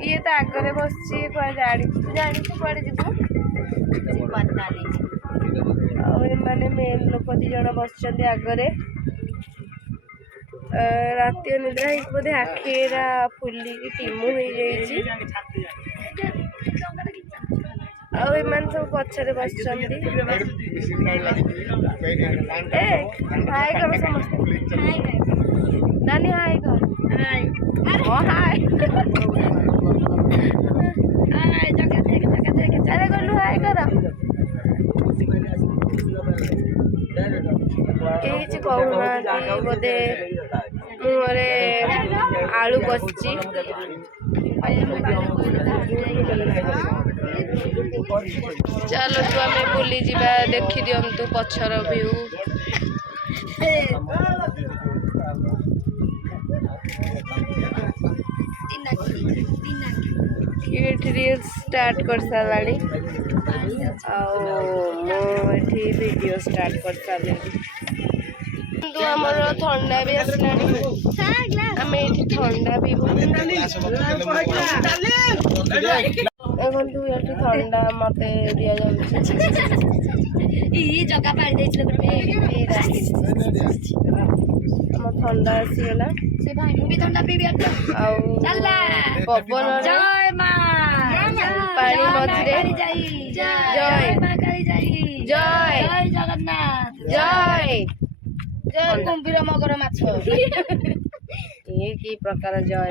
ये तो आगे बस जानी कुआड़े जीव मैंने मेन लोक दी जन बस आगे राति निद्रा बोधे आखिरा फुलिकी टिमु हो सब पछरे बस हाय कर समस्त नानी हाय कर हाय अरे गलु हाय कर किसी कहूना बोधे मुहरे आलू बसची चलो तू आम बुली जा देखी दिंतु पछर व्यू रील स्टार्ट कर सारे आठी वीडियो स्टार्ट कर सारे आमर थंडा भी आसला आम ये थंडा पीबू थंडा मत दि जगह थंडा आसीगला पवन पानी मझे जय जय जगन्नाथ जय जय कुंभीर मगर माछ ये की प्रकार जय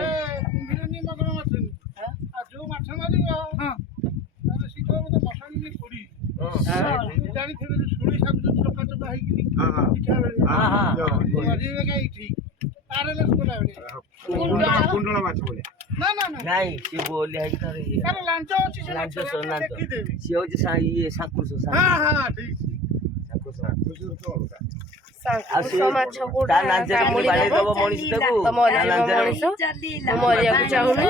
मरीजा चाहूनी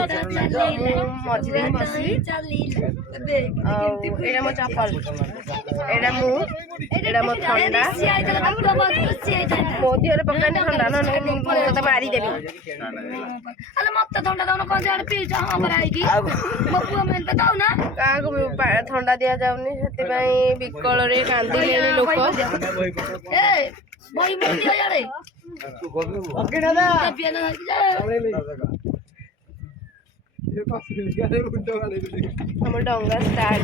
मझे बसली मो चपल एटा मो ठंडा मो देह पकानी ठंडा ना मारिदेवी मत ठंडा दौन कौन पीछ क्या ठंडा दि जाऊनी से विकल कांदी लोक हम डंगा स्टार्ट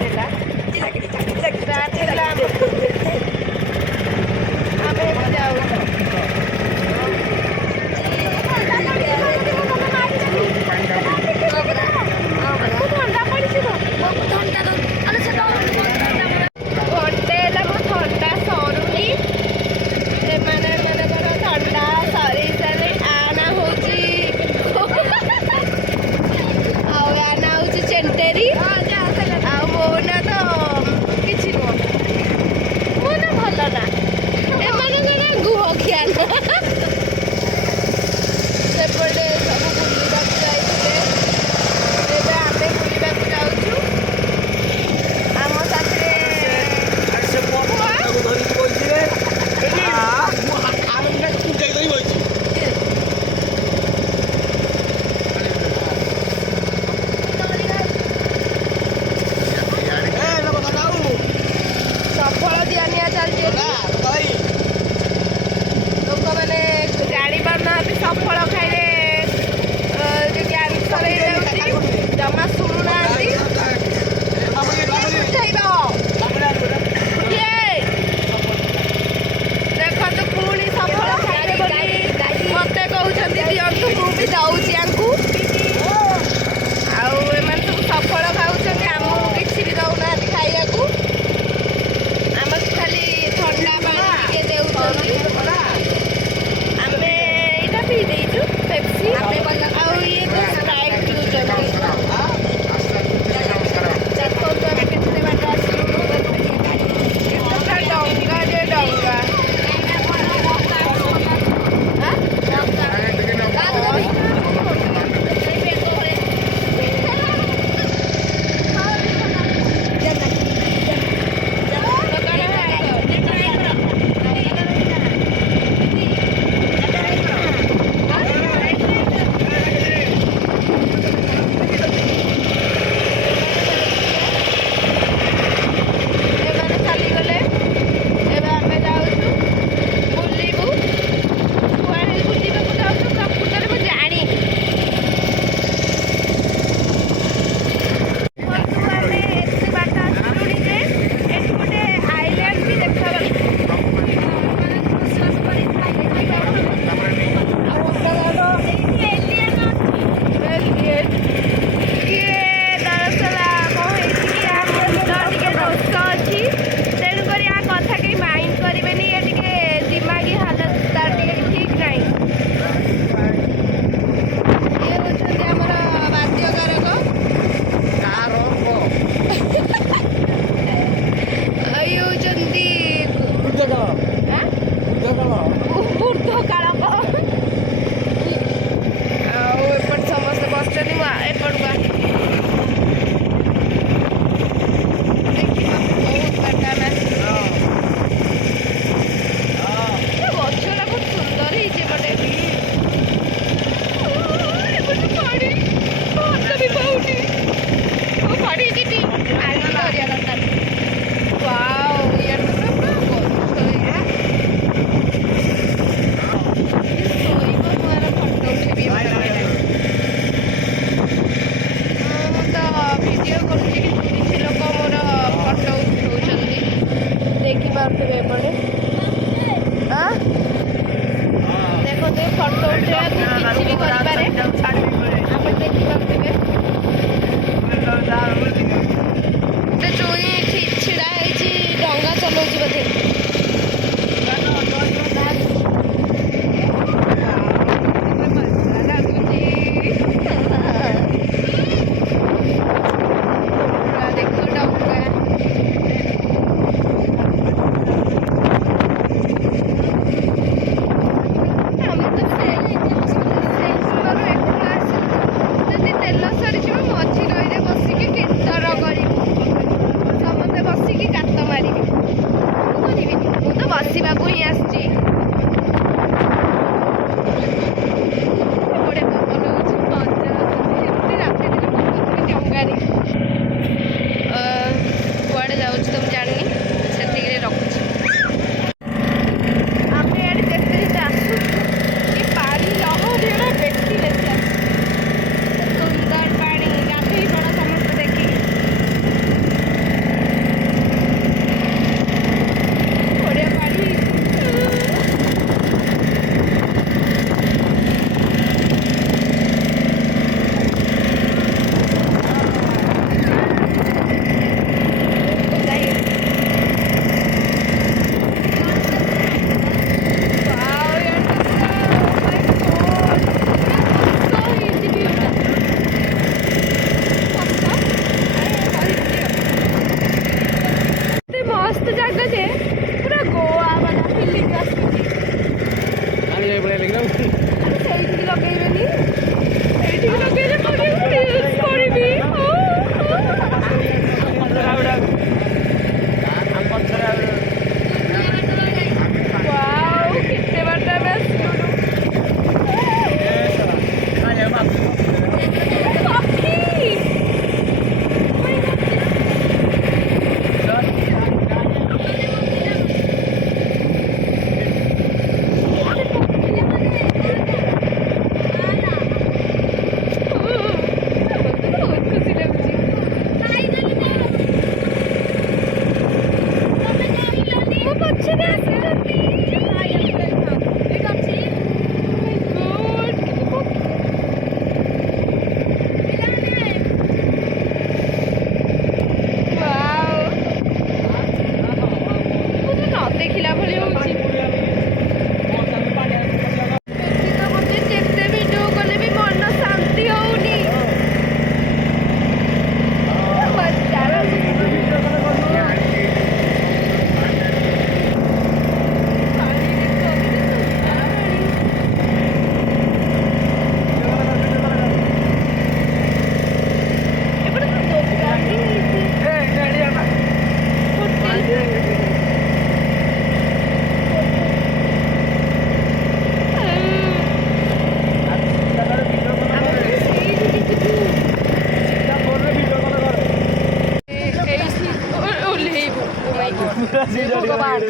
भगवान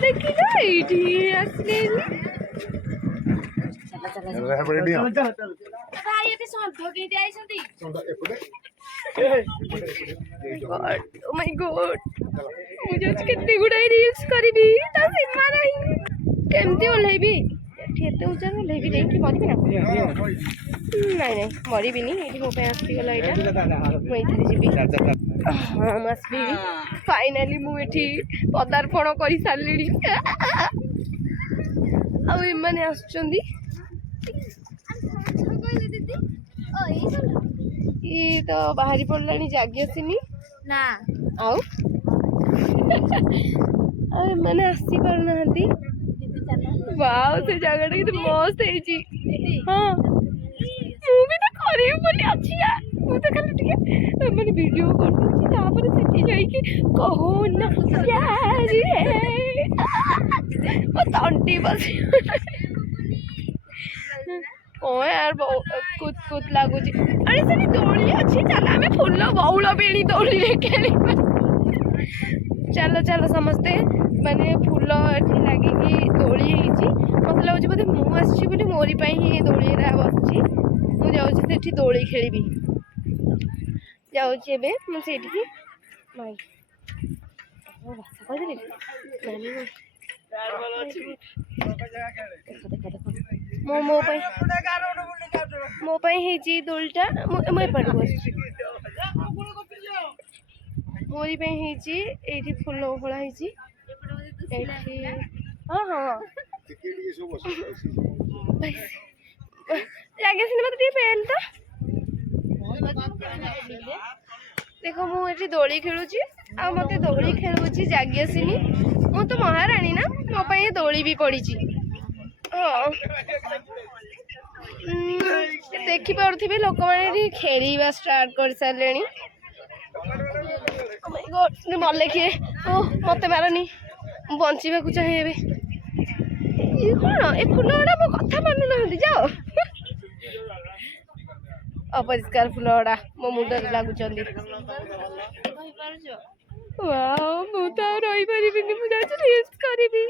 देखी ना एठी असले भाई एते संत के जाई सती ओ माय गॉड मुझे कितनी गुड़ाई रील्स करबी ता सीमा नहीं केमती ओल्हेबी एते उजर ओल्हेबी नहीं कि मरबी ना नहीं मरबी नहीं एठी मो पे आसी गला एटा मु एथि जीबी हां मस भी फाइनली मु एठी पदार्पण करि सारलिडी आ एमाने आछचंदी ई तो बाहरी पड़लानी जाग्यसिनी ना आउ मैंने आसी पारना वाव से जगह कितने मस्त है हाँ मु भी तो करेबी बोली अच्छी यार मु तो खाली टिके मैंने वीडियो कर दूची तापर सेठी जाई कि कहो ना यार रे ओ तंटी बस ओ यार कुछ कुछ लागुची अरे सेठी दौड़ी अच्छी चल आमे फुल्ल बौल बेणी दौड़ी रे खेली चलो चलो समझते माने फूल एठी लागी कि दौड़ी होईची मतलब लाଗୁଛି बोधे मु आछि बोली मोरी पई ही दौड़ी रा बसची मु जाउची सेठी दौड़ी खेलिबी जाउची एबे मु सेठी की माई ओ भाषा कह देली नानी यार बोल अछि मो पई हेची दौड़ीटा मो पड़ बसची मोरी पे हेची एठी फूल ओहळा हेची एठी हां हां लागे सिने मत टी पेन तो देखो मु एठी दोली खेलुची आ मते दोली खेलुची जाग्यसिनी मु तो महारानी ना मो पई दोली भी पड़ीची हां देखि पारथिबे लोक माने खेलीबा स्टार्ट कर सारलेनी Oh my God, मल्ले किए ओ मत मारनी बंचिबा को चाहिए ये कौन ए फुलड़ा मो कथा मानु ना जाओ अपरिष्कार फुलड़ा मो मुंड लागु चंदी वाओ मु तो रही परिबिनी मु जा रील्स करबी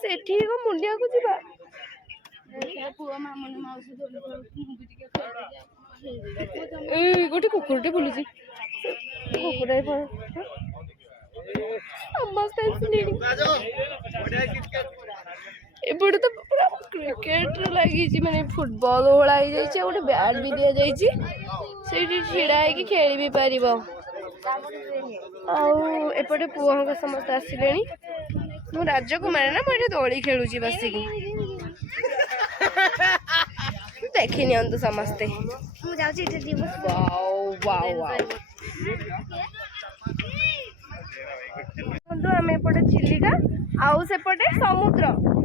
सेठी को मुंडिया को जिबा पुआ मामन माउसी दोली को टिके ए गोटे कुकुरटे बुलुची कुकुर एपटे तो पूरा क्रिकेट लगी माने फुटबॉल ओलाई जाइए गोटे बैट भी दि जाइए छिड़ा है खेल भी पार आउटे पुआ समस्त आसिले मु राजकुमार ना मुझे दोली खेलुची बसिकी देखी नि समस्ते आम एपटे चिलिका आउ सेपटे समुद्र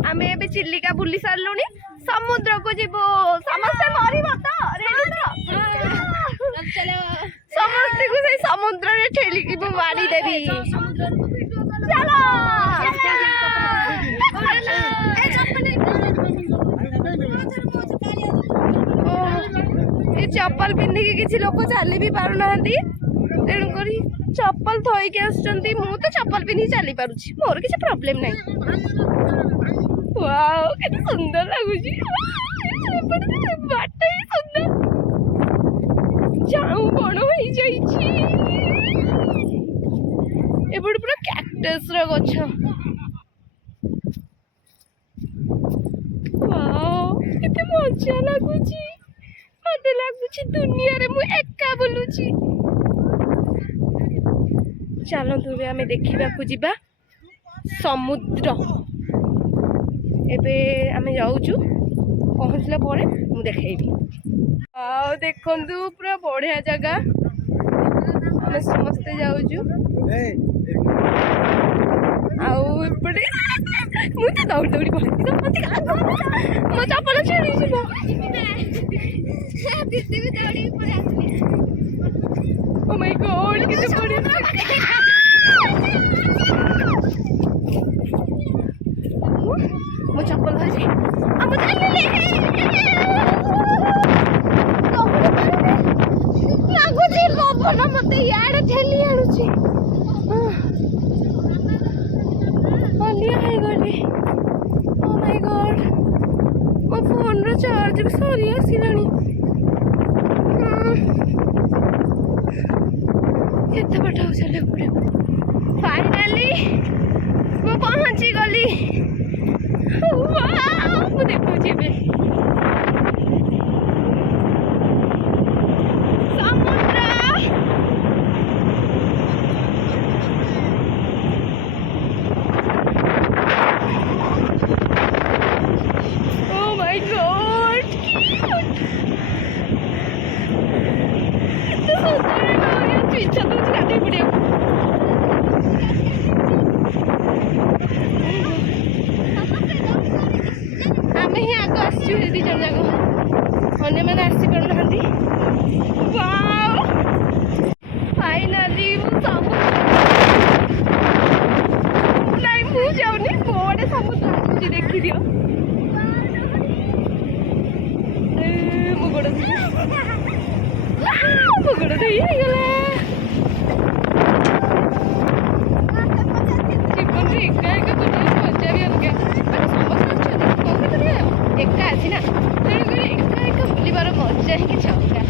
आम ए चिलिका बुली सारूनी समुद्र को जीव समस्ते मरब तो समस्त को समुद्र में ठेलिकी मारिदेवी चलो चप्पल पिंधिकी किसी लोक चली भी पार ना तेणुक चप्पल थोक आसुँच मु तो चप्पल पिंधि चली पारुछि मोर किसी प्रॉब्लम नहीं वाओ केते सुंदर लगुछि बाटा ही सुंदर जाऊ बण हो जाइछि एबड पूरा कैक्टस रो गछ वाओ केते मजा लगुछि मत लगुछि दुनिया रे मु एका बोलुछि चलो तुबे आमे देखिबा को जिबा समुद्र एबे आमे जाउछु पहुँचला परे मु देखेबी आओ देखंतु पूरा बढ़िया जगह आमे समस्त जाउछु आउ एपटे मु तो दौड़ दौड़ी पड़ती मो चप्पल छेड़ी जीवो दीदी भी दौड़ी पड़े आसली ओ माय गॉड कितने बढ़िया मो चप्पल धरी अब ले लागुची पवन मते यार फोन चार्ज भी सरी आसलानी एत बाट चल पड़े फाइनाली मु पहुंची गली देखुची समुद्र ओ माय गॉड इतना सुंदर इच्छा तो गाधे पड़िया आम ही आग आसचु दी जन जाक अन्य मैंने आसी पार ना फाइनाली नाई मु जाऊनी बड़े समुद्र आसुची देखी दियो मो गोड़ धोई गला जीवन एका एका दुनिया मजा भी अलग एका अच्छी ना तेणुक एका एका बुलबार मजा ही कि अलगा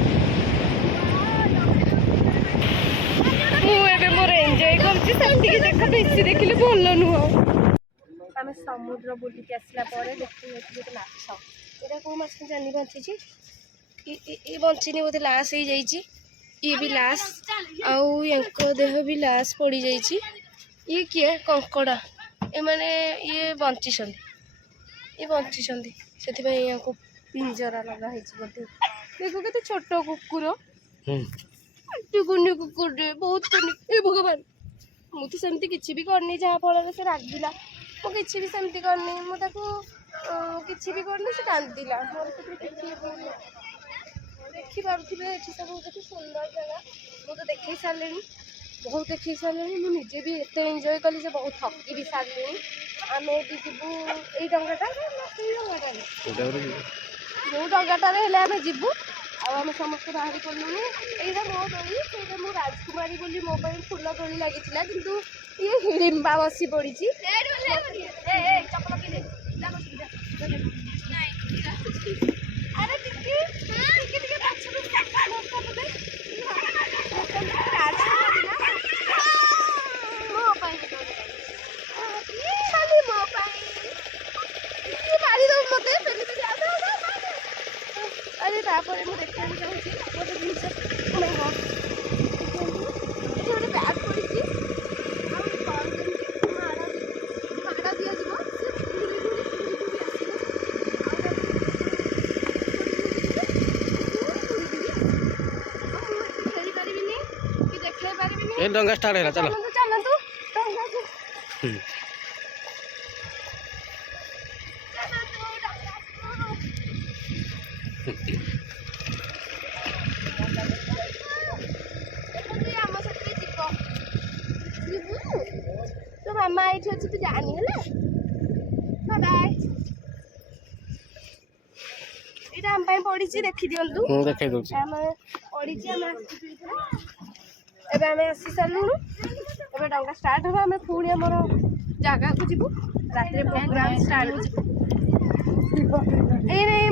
मुझे मोर एंजय करती देख बेसी देखिले भल नुह आम समुद्र बुलिक आसला देखते माछ यहाँ कौ माछ जानी बची ये बचनी बोधे लाश हो जाइए ये भी लाश आउ देह भी लाश पड़ जाइए ये किए कंकड़ा ये माने ये बंची से पिंजरा लगा बोधे देखो के छोट कुकुर कुनी कुकुर बहुत कुनी भगवान मुझे सेमती किसी भी करनी जहाँ फल से रागिला मुझे भी सेमती करनी मुझे किसी भी करनी से कांदिला मोर देखी पारे ये सब बहुत सुंदर जगह मुझे देख सारे बहुत देख सारे मुझे भी एत एंजय कली से बहुत थकी भी सारे आम भी जीवु यही डंगाटा जो डंगाटे आम जीवु आम समस्त बाहरी पड़लु यहाँ मो दोली से मो राजकुमारी बोली मो फुल दोली लगी कि ये हिड़िंबा बसी पड़ी अरे तापर मुझे देखा चाहूँगी गोटे जिन गोटे बैग पड़ी माड़ दि ये डंगा स्टार्ट है चलो तो मामा ये तू जानी है बाय बाय ये आम पड़ी देखी दिंतु देखा दूँ पड़ी एबे आम आसी सारूँ एबे डंगा स्टार्ट हम आम पुणी आम जगह को जीवु रात प्रोग्राम स्टार्ट हो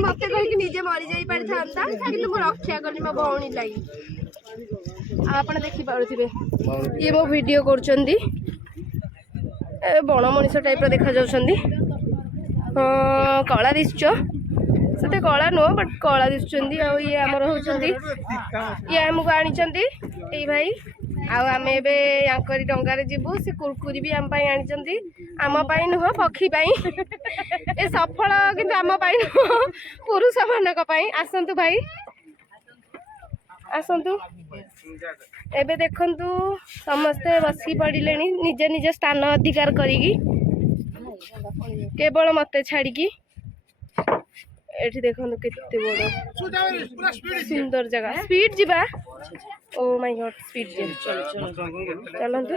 मत कहीं निजे मरी जा पारि था कि रक्षा कली मो भौणी लगी आप देखिपे ये मो वीडियो कर बण मनीष टाइप देखा जाऊँगी कला दिशुच से कला नुह बट कला दिशुंट ये आमर होती ये आमको आनी भाई आम एकर डंगार जीवु से कुरकुरी भी आम आनी आम नुह पक्षी ए सफल किंतु आम नुह पुरुष मानक आसतु भाई आसतु एबे देखंतु समस्ते बसी पड़े निज निज स्थान अधिकार करी केवल मत छाड़ी एठी देखंतु केते बड़ सुंदर जगह स्पीड जीवा ओ माय गॉड स्पीड चलंतु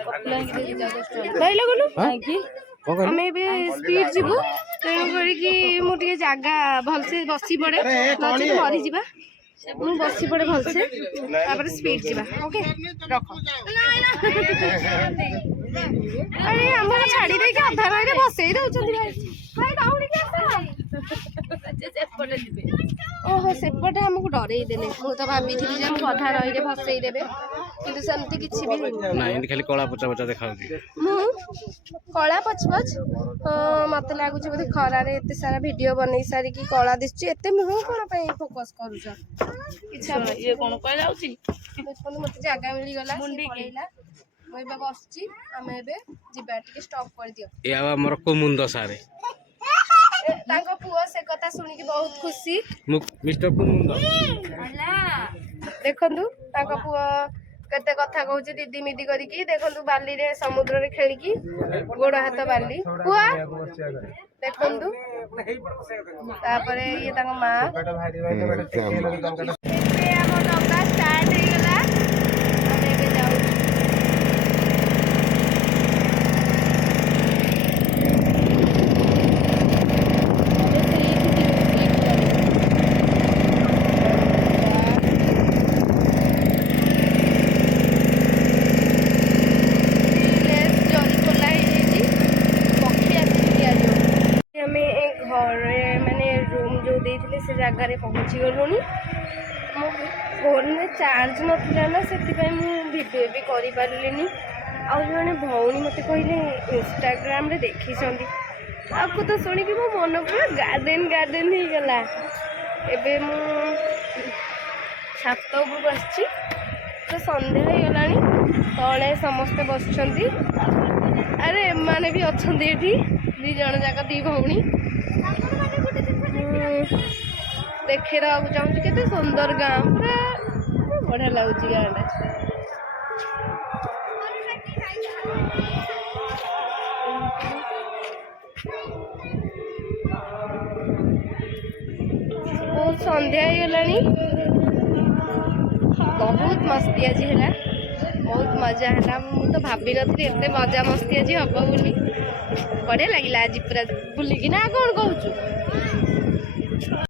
भाई लगनु हमें भी स्पीड जीवु तेणु करी मुझे जगह भलसे बसी पड़े नचे मरी जीवा मु बसी पड़े भलसे तापर स्पीड जीवा ओके रख अरे हम छाड़ी दे के अधा भाई बसई दउछन भाई भाई राउंड के ओहो सेपटे आमको डरई देले मु तो भाभी थी जे हम अधा रही भसई देबे किंतु सेमती किछि भी ना एंड खाली कला पचा पचा देखा मु कला पचपच मत लागु बोधे खरा रे एते सारा वीडियो बनै सारी की कला दिसछि एते मुह कोन पई फोकस करू छ इच्छा ये कोन कह जाउछि मते जागा मिली गला मुंडी केला मैं बे बसछि हमें बे जिबा टिके स्टॉप कर दियो ए आ हमर कुमुंद सारे ताको पुओ से कथा सुनी की बहुत खुशी मिस्टर कुमुंद देखंदु ताको पुओ केते कथा कहूची दीदी मिदी करिकी देखंदु बाली रे समुद्र रे खेलिकी गोड़ हाथ बाली पुआ देखंदु तापरे ये ताको मां हम डंगा स्टार्ट हो गला हम एके जाऊ से जगार पहुँची गलुनी मो फोन में चार्ज नाला ना से भिडियो भी करें आउ जड़े भौणी मत कहले इंस्टाग्राम रे देखी आपको तो शुणिक मो मन पूरा गार्डेन गार्डेन हो गला एबे मु छात उपरକୁ आछि तो संध्या हो गलानी तले समस्ते बसछंती अरे माने भी अछंती एठी दी जण जाक दी भौणी देखे रहा चाहूँ केते सुंदर गाँव पूरा बढ़िया लगुच गाँटा बहुत संध्या हो गलानी बहुत मस्ती आज है बहुत मजा है मुझे तो भाभी नी एत मजा मस्ती आज हम बोली बढ़िया लगे आज पूरा बुलिकी ना कौन कहूँ।